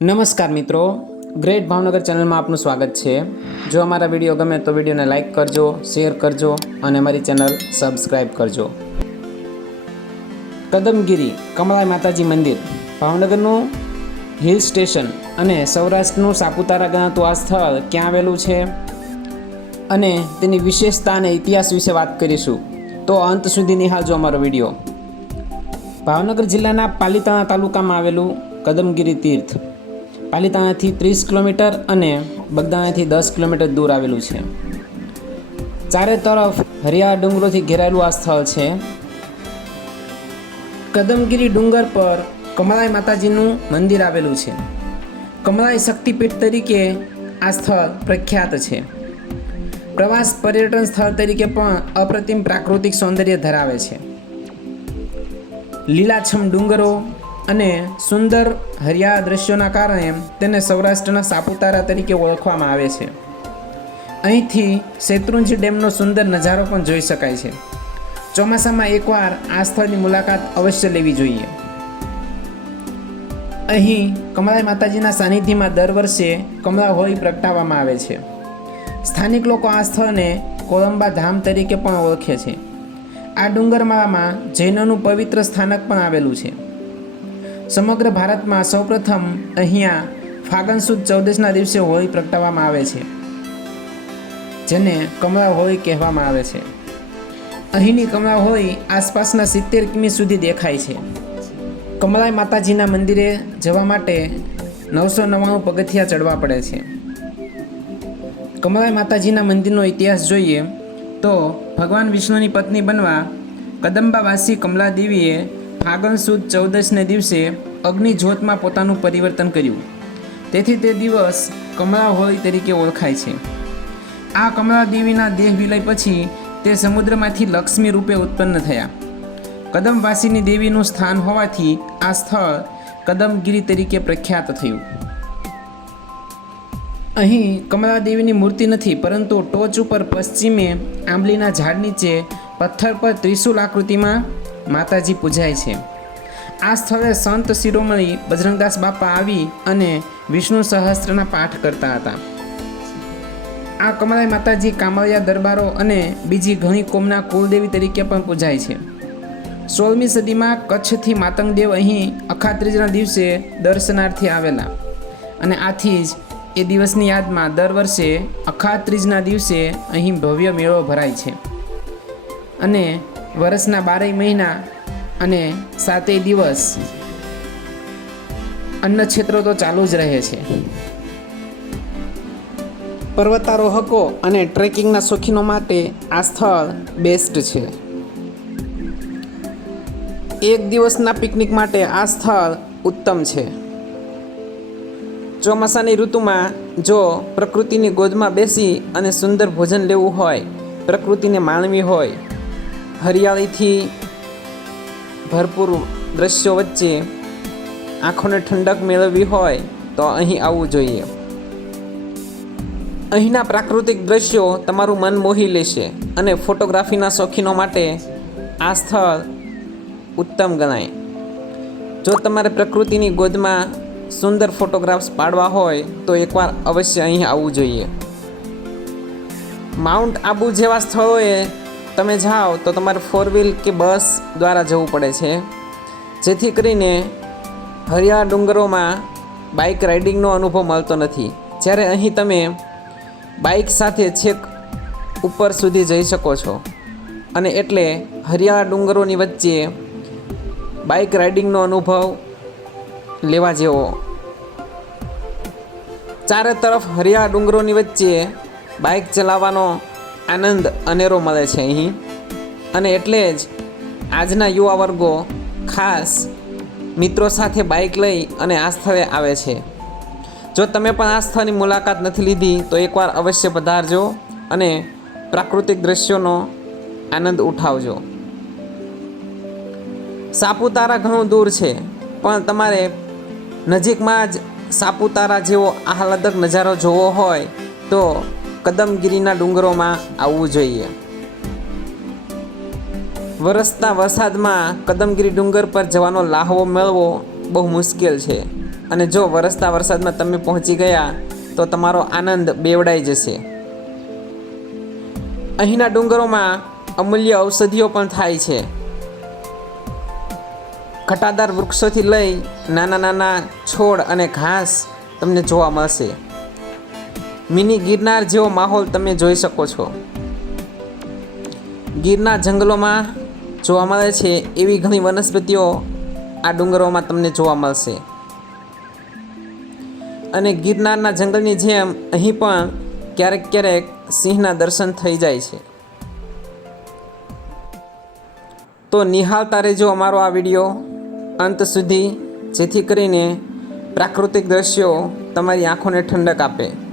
નમસ્કાર મિત્રો, ગ્રેટ ભાવનગર ચેનલમાં આપનું સ્વાગત છે। જો અમારા વિડીયો ગમે તો વિડીયોને લાઇક કરજો, શેર કરજો અને અમારી ચેનલ સબસ્ક્રાઈબ કરજો। કદમગીરી કમળાઈ માતાજી મંદિર ભાવનગરનું હિલ સ્ટેશન અને સૌરાષ્ટ્રનું સાપુતારા ગણાતું આ સ્થળ ક્યાં આવેલું છે અને તેની વિશેષતા અને ઇતિહાસ વિશે વાત કરીશું, તો અંત સુધી નિહાળજો અમારો વિડીયો। ભાવનગર જિલ્લાના પાલીતાણા તાલુકામાં આવેલું કદમગીરી તીર્થ પાલીતાણાથી 30 કિલોમીટર અને બગદાણાથી 10 કિલોમીટર દૂર આવેલું છે। ચારે તરફ હરિયાળા ડુંગરોથી ઘેરાયેલું આ સ્થળ છે। કદમગીરી ડુંગર પર કમળાઈ માતાજીનું મંદિર આવેલું છે। કમળાઈ શક્તિપીઠ તરીકે આ સ્થળ પ્રખ્યાત છે। પ્રવાસ પર્યટન સ્થળ તરીકે પણ અપ્રતિમ પ્રાકૃતિક સૌંદર્ય ધરાવે છે। લીલાછમ ડુંગરો અને સુંદર હરિયાળા દ્રશ્યોના કારણે તેને સૌરાષ્ટ્રના સાપુતારા તરીકે ઓળખવામાં આવે છે। અહીંથી શેત્રુંજી ડેમનો સુંદર નજારો પણ જોઈ શકાય છે। ચોમાસામાં એકવાર આ સ્થળની મુલાકાત અવશ્ય લેવી જોઈએ। અહીં કમળાઈ માતાજીના સાનિધ્યમાં દર વર્ષે કમળા હોળી પ્રગટાવવામાં આવે છે। સ્થાનિક લોકો આ સ્થળને કોળંબા ધામ તરીકે પણ ઓળખે છે। આ ડુંગરમાળામાં જૈનોનું પવિત્ર સ્થાનક પણ આવેલું છે। સમગ્ર ભારતમાં સૌપ્રથમ અહીંયા ફાગણ સુદ ચૌદસના દિવસે હોળી પ્રગટાવવામાં આવે છે, જેને કમળા હોળી કહેવામાં આવે છે। અહીંની કમળા હોળી આસપાસના 70 કિમી સુધી દેખાય છે। કમળાઈ માતાજીના મંદિરે જવા માટે 999 પગથિયા ચડવા પડે છે। કમળાઈ માતાજીના મંદિરનો ઇતિહાસ જોઈએ તો ભગવાન વિષ્ણુની પત્ની બનવા કદંબાવાસી કમલા દેવીએ ફાગણ સુદ ચૌદસને દિવસે અગ્નિ જ્યોતમાં પોતાનું પરિવર્તન કર્યું, તેથી તે દિવસ કમળા હોળી તરીકે ઓળખાય છે। આ કમલા દેવીના દેહ વિલય પછી તે સમુદ્રમાંથી લક્ષ્મી રૂપે ઉત્પન્ન થયા। કદમવાસીની દેવીનું સ્થાન હોવાથી આ સ્થળ કદમગીરી તરીકે પ્રખ્યાત થયું। અહીં કમલા દેવીની મૂર્તિ નથી, પરંતુ ટોચ ઉપર પશ્ચિમે આંબલીના ઝાડ નીચે પથ્થર પર ત્રિશુલ આકૃતિમાં માતાજી પૂજાય છે। આ સ્થળે સંત શિરોમણી બજરંગદાસ બાપા આવી અને વિષ્ણુ સહસ્ત્રના પાઠ કરતા હતા। આ કમળાઈ માતાજી કામળિયા દરબારો અને બીજી ઘણી કોમના કુલદેવી તરીકે પણ પૂજાય છે। 16મી સદીમાં કચ્છથી માતંગદેવ અહીં અખાત્રીજના દિવસે દર્શનાર્થે આવેલા અને આથી જ એ દિવસની યાદમાં દર વર્ષે અખાત્રીજના દિવસે અહીં ભવ્ય મેળો ભરાય છે અને વર્ષના 12 મહિના અને 7 દિવસ અન્નક્ષેત્રો તો ચાલુ જ રહે છે। પર્વતારોહકો અને ટ્રેકિંગના શોખીનો માટે આ સ્થળ બેસ્ટ છે। એક દિવસના પિકનિક માટે આ સ્થળ ઉત્તમ છે। ચોમાસાની ઋતુમાં જો પ્રકૃતિની ગોદમાં બેસી અને સુંદર ભોજન લેવું હોય, પ્રકૃતિને માણવી હોય, હરિયાળીથી ભરપૂર દ્રશ્યો વચ્ચે આંખોને ઠંડક મેળવવી હોય તો અહીં આવવું જોઈએ। અહીંના પ્રાકૃતિક દ્રશ્યો તમારું મન મોહી લેશે અને ફોટોગ્રાફીના શોખીનો માટે આ સ્થળ ઉત્તમ ગણાય। જો તમારે પ્રકૃતિની ગોદમાં સુંદર ફોટોગ્રાફ્સ પાડવા હોય તો એકવાર અવશ્ય અહીં આવવું જોઈએ। માઉન્ટ આબુ જેવા સ્થળોએ તમે જાઓ તો તમારે 4-વ્હીલ કે બસ દ્વારા જવું પડે છે, જેથી કરીને હરિયાળા ડુંગરોમાં બાઇક રાઇડિંગનો અનુભવ મળતો નથી। જ્યારે અહીં તમે બાઇક સાથે છેક ઉપર સુધી જઈ શકો છો અને એટલે હરિયાળા ડુંગરોની વચ્ચે બાઇક રાઇડિંગનો અનુભવ લેવા જેવો। ચારે તરફ હરિયાળા ડુંગરોની વચ્ચે બાઇક ચલાવવાનો આનંદ અનેરો મળે છે અહીં, અને એટલે જ આજના યુવા વર્ગો ખાસ મિત્રો સાથે બાઇક લઈ અને આ સ્થળે આવે છે। જો તમે પણ આ સ્થળની મુલાકાત નથી લીધી તો એકવાર અવશ્ય પધારજો અને પ્રાકૃતિક દ્રશ્યોનો આનંદ ઉઠાવજો। સાપુતારા ઘણું દૂર છે, પણ તમારે નજીકમાં જ સાપુતારા જેવો આહલાદક નજારો જોવો હોય તો કદમગીરીના ડુંગરોમાં આવવું જોઈએ। વરસતા વરસાદમાં કદમગીરી ડુંગર પર જવાનો લાહવો મેળવો બહુ મુશ્કેલ છે, અને જો વરસતા વરસાદમાં તમે પહોંચી ગયા તો તમારો આનંદ બેવડાઈ જશે. અહીંના ડુંગરોમાં અમૂલ્ય ઔષધિઓ પણ થાય છે. ઘટાદાર વૃક્ષોથી લઈ નાના નાના છોડ અને ઘાસ તમને જોવા મળશે. મિની ગિરનાર જેવો માહોલ તમે જોઈ શકો છો. ગીરના જંગલોમાં જોવા મળે છે એવી ઘણી વનસ્પતિઓ આ ડુંગરોમાં તમને જોવા મળશે. અને ગિરનારના જંગલની જેમ અહીં પણ ક્યારેક ક્યારેક સિંહના દર્શન થઈ જાય છે. તો નિહાળતા રહેજો અમારો આ વિડીયો અંત સુધી, જેથી કરીને પ્રાકૃતિક દ્રશ્યો તમારી આંખોને ઠંડક આપે.